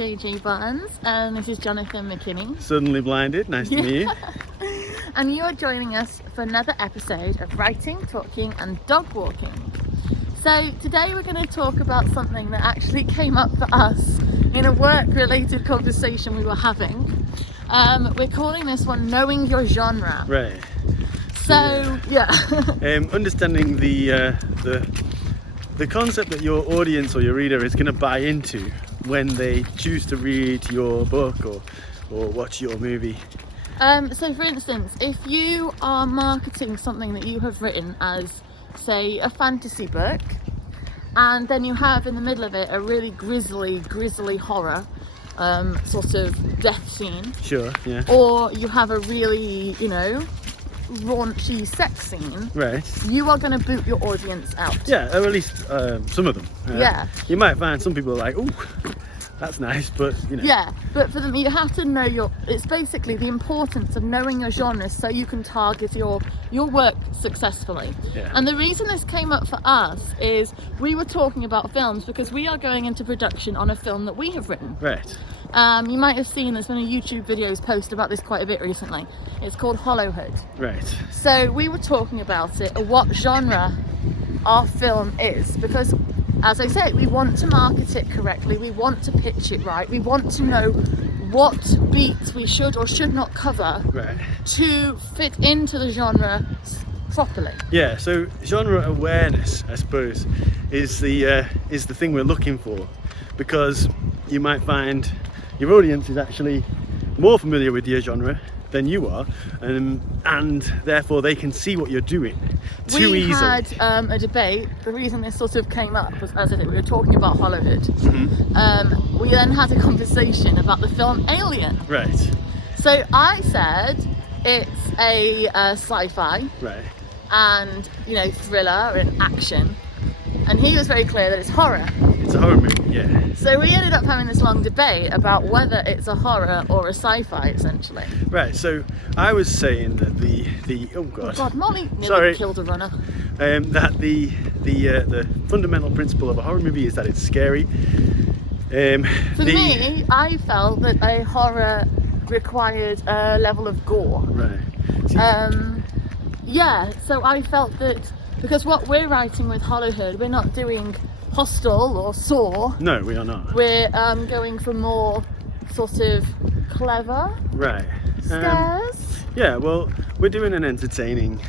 JJ Barnes, and this is Jonathan McKinney. Suddenly Blinded, nice to meet you. And you are joining us for another episode of Writing, Talking and Dog Walking. So today we're going to talk about something that actually came up for us in a work-related conversation we were having. We're calling this one Knowing Your Genre. Right. So, yeah. Understanding the concept that your audience or your reader is going to buy into when they choose to read your book or watch your movie. So for instance, if you are marketing something that you have written as, say, a fantasy book, and then you have in the middle of it a really grisly horror sort of death scene. Sure, yeah. Or you have a really, raunchy sex scene. Right. You are going to boot your audience out. Yeah, or at least some of them. Yeah. You might find some people are like, ooh, that's nice, but Yeah, but for them, you have to know it's basically the importance of knowing your genre so you can target your work successfully. Yeah. And the reason this came up for us is we were talking about films because we are going into production on a film that we have written. Right. You might have seen there's been a YouTube videos post about this quite a bit recently. It's called Hollowhood. Right. So we were talking about it, what genre our film is, because as I say, we want to market it correctly, we want to pitch it right, we want to know what beats we should or should not cover to fit into the genre properly. Yeah, so genre awareness, I suppose, is the thing we're looking for, because you might find your audience is actually more familiar with your genre than you are, and therefore they can see what you're doing too easily. We had a debate. The reason this sort of came up was, as I said, we were talking about Hollowhood. Mm-hmm. We then had a conversation about the film Alien. Right. So I said it's a sci-fi, right, and thriller and action, and he was very clear that it's horror. It's a horror movie, yeah. So we ended up having this long debate about whether it's a horror or a sci-fi, essentially. Right, so I was saying that the oh god, Molly nearly killed a runner. That the fundamental principle of a horror movie is that it's scary. For me, I felt that a horror required a level of gore. Right. Yeah, so I felt that because what we're writing with Hollowhood, we're not doing Hostel or Saw. No, we are not. We're going for more sort of clever scares. Yeah, well, we're doing an entertaining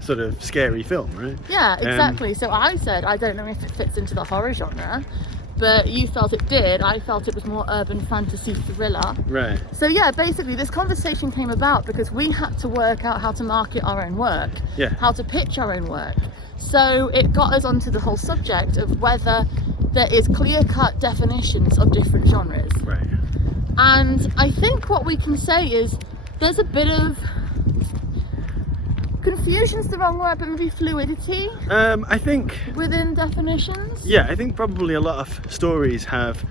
sort of scary film, right? Yeah, exactly. So I said I don't know if it fits into the horror genre, but you felt it did. I felt it was more urban fantasy thriller. Right. So yeah, basically this conversation came about because we had to work out how to market our own work, how to pitch our own work. So it got us onto the whole subject of whether there is clear-cut definitions of different genres. Right. And I think what we can say is there's a bit of confusion's the wrong word, but maybe fluidity. I think within definitions. Yeah, I think probably a lot of stories have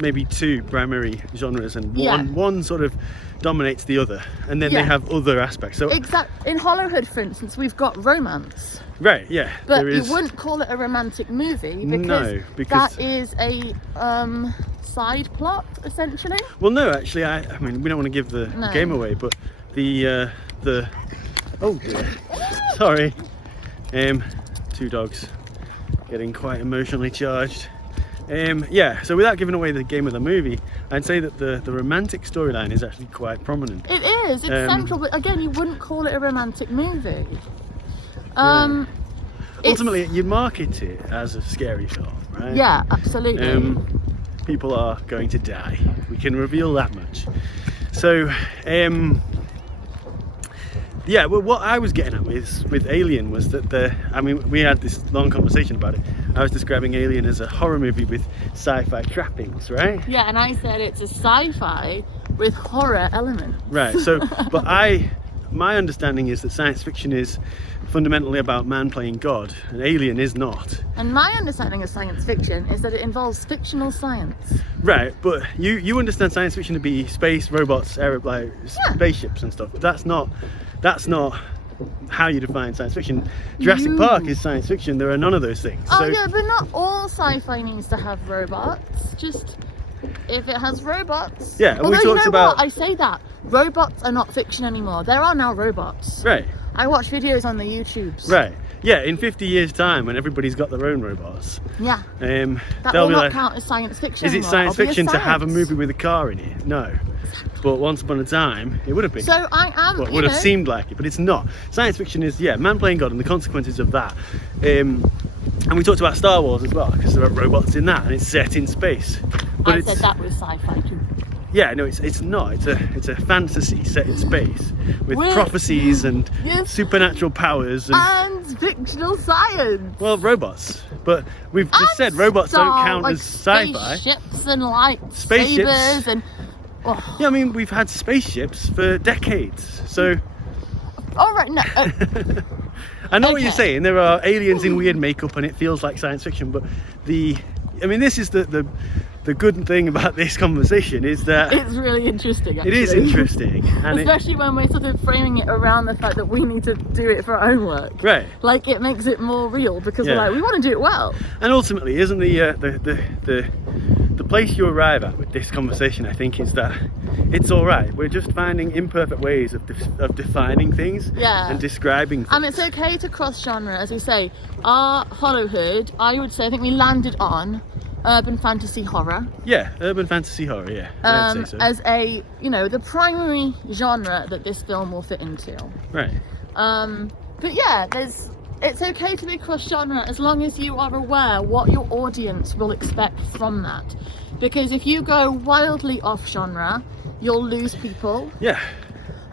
maybe two primary genres, and one sort of dominates the other, and then they have other aspects. So in Hollowhood, for instance, we've got romance. Right, yeah. But you wouldn't call it a romantic movie because that is a side plot, essentially. Well, no, actually, I mean, we don't want to give the game away, but the oh dear, sorry, two dogs getting quite emotionally charged. Yeah, so without giving away the game of the movie, I'd say that the romantic storyline is actually quite prominent. It is, it's central, but again, you wouldn't call it a romantic movie. Ultimately, you market it as a scary film, right? Yeah, absolutely. People are going to die. We can reveal that much. So, yeah, well, what I was getting at with Alien was that we had this long conversation about it. I was describing Alien as a horror movie with sci-fi trappings, right? Yeah, and I said it's a sci-fi with horror elements. Right, so, but my understanding is that science fiction is fundamentally about man playing God, and Alien is not. And my understanding of science fiction is that it involves fictional science. Right, but you understand science fiction to be space, robots, spaceships and stuff. But that's not how you define science fiction. Jurassic Park is science fiction. There are none of those things. Oh yeah, but not all sci-fi needs to have robots. Just if it has robots. Yeah, and although, we talked about. What? I say that robots are not fiction anymore. There are now robots. Right. I watch videos on the YouTubes. Right. Yeah, in 50 years' time, when everybody's got their own robots, Yeah. That they'll will be not like, count as science fiction is it anymore. science That'll be fiction to have a science. movie with a car in it? No. But once upon a time, it would have been. So I am. Well, it would have seemed like it, but it's not. Science fiction is, man playing God and the consequences of that. And we talked about Star Wars as well, because there are robots in that, and it's set in space. But I said that was sci-fi too. Yeah, no, it's not. It's a fantasy set in space with prophecies and supernatural powers and fictional science. Well, robots, but we've just said robots don't count like as sci-fi. Spaceships and like Spaceships. sabers and. Oh. Yeah, I mean we've had spaceships for decades, so. All right, no. I know what you're saying. There are aliens in weird makeup, and it feels like science fiction. But this is the good thing about this conversation is that it's really interesting. Actually. It is interesting, and especially when we're sort of framing it around the fact that we need to do it for our own work. Right. Like it makes it more real because we're like we want to do it well. And ultimately, isn't the place you arrive at with this conversation, I think, is that it's all right. We're just finding imperfect ways of defining things and describing things. And it's okay to cross genre, as we say. Our Hollowhood, I would say, I think we landed on urban fantasy horror. Yeah, urban fantasy horror. Yeah, I'd say so. As a the primary genre that this film will fit into. Right. But yeah, it's okay to be cross genre as long as you are aware what your audience will expect from that. Because if you go wildly off genre, you'll lose people. Yeah.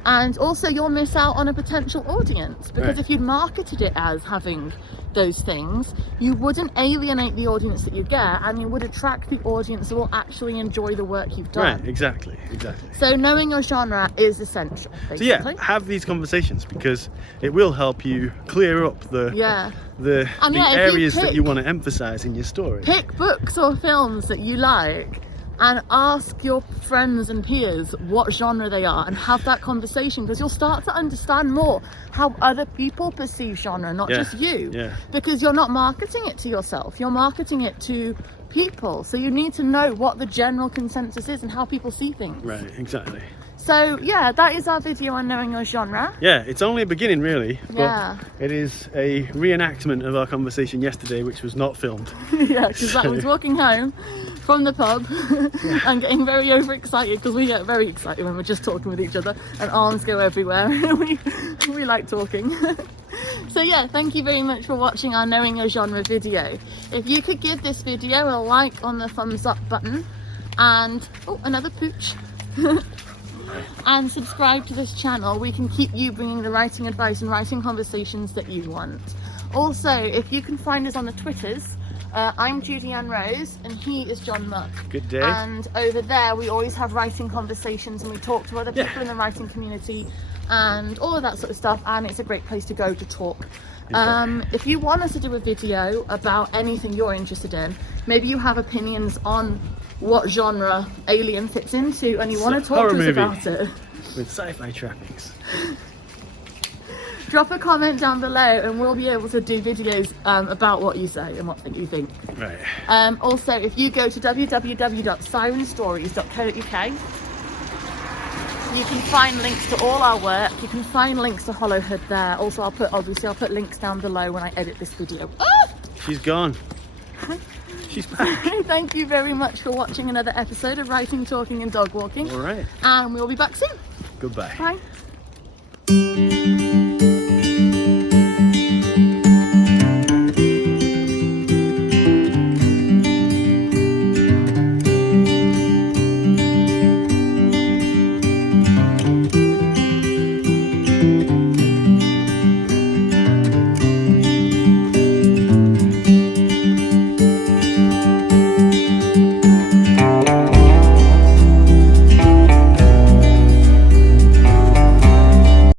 And also you'll miss out on a potential audience. Because if you'd marketed it as having those things, you wouldn't alienate the audience that you get, and you would attract the audience that will actually enjoy the work you've done. Right, exactly. So knowing your genre is essential, basically. So yeah, have these conversations because it will help you clear up the areas that you want to emphasize in your story. Pick books or films that you like and ask your friends and peers what genre they are and have that conversation, because you'll start to understand more how other people perceive genre, not just you. Yeah. Because you're not marketing it to yourself, you're marketing it to people. So you need to know what the general consensus is and how people see things. Right, exactly. So yeah, that is our video on knowing your genre. Yeah, it's only a beginning really, but it is a reenactment of our conversation yesterday, which was not filmed. Yeah, because I was walking home from the pub and getting very overexcited, because we get very excited when we're just talking with each other and arms go everywhere. we like talking. So yeah, thank you very much for watching our Knowing Your Genre video. If you could give this video a like on the thumbs up button and another pooch and subscribe to this channel, we can keep you bringing the writing advice and writing conversations that you want. Also, if you can find us on the Twitters, I'm Judy Ann Rose and he is John Muck. Good day. And over there we always have writing conversations and we talk to other people in the writing community and all of that sort of stuff, and it's a great place to go to talk. If you want us to do a video about anything you're interested in, maybe you have opinions on what genre Alien fits into and you want to talk to us about it with sci-fi trappings, drop a comment down below and we'll be able to do videos about what you say and what you think. Right. Also, if you go to www.sirenstories.co.uk, you can find links to all our work. You can find links to Hollowhood there. Also, I'll put links down below when I edit this video. She's gone. She's back. Thank you very much for watching another episode of Writing, Talking and Dog Walking. All right. And we'll be back soon. Goodbye. Bye.